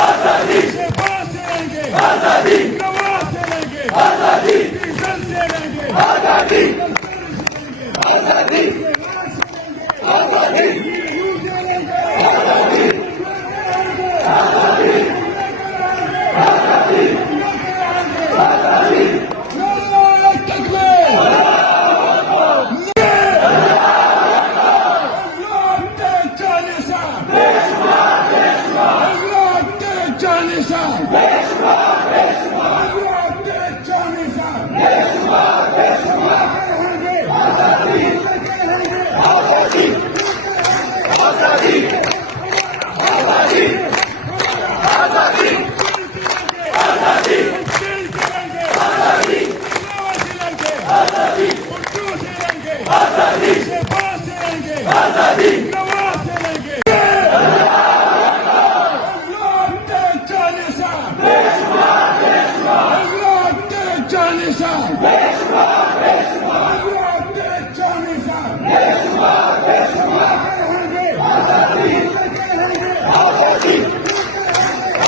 आजादी शहबाज से लेंगे आजादी नवाज से लेंगे आजादी किशन से लेंगे आजादी आजादी आजादी आजादी आजादी आजादी आजादी शहबाज से लेंगे आजादी नवाज से लेंगे चालीसा चालीसा आजादी आजादी आजादी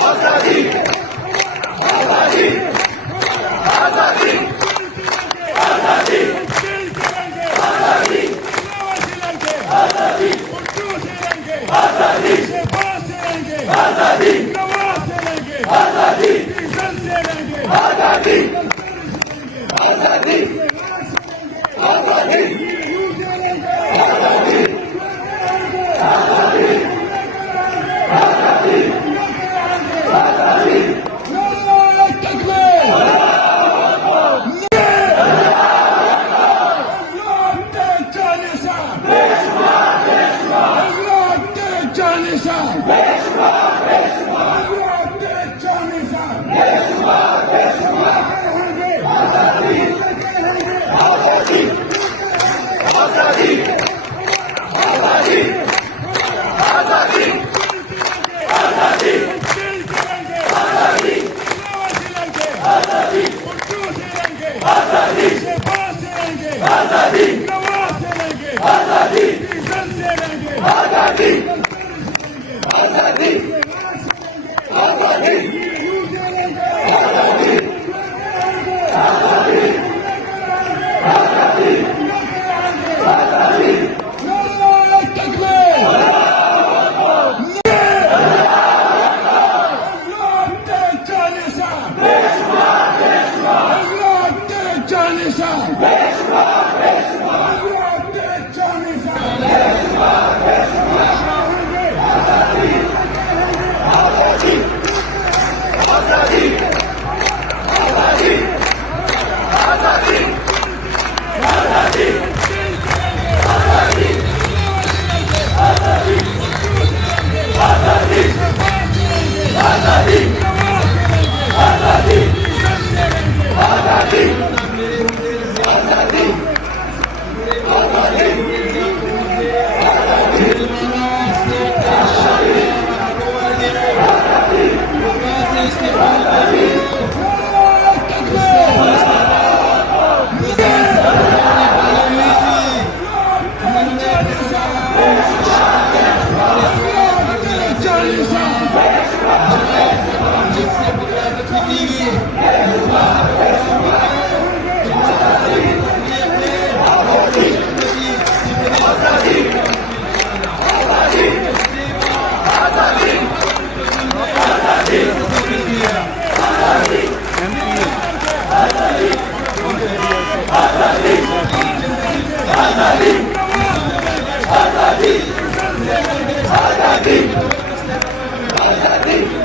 आजादी आजादी आजादी आजादी आजादी शहबाज से लेंगे आजादी नवाज से लेंगे आजादी किशन से लेंगे आजादी आजादी आजादी आजादी आजादी आजादी आजादी आजादी शहबाज से लेंगे आजादी नवाज से लेंगे आजादी किशन से लेंगे आजादी आजादी आजादी आजादी आजादी आजादी आजादी आजादी आजादी आजादी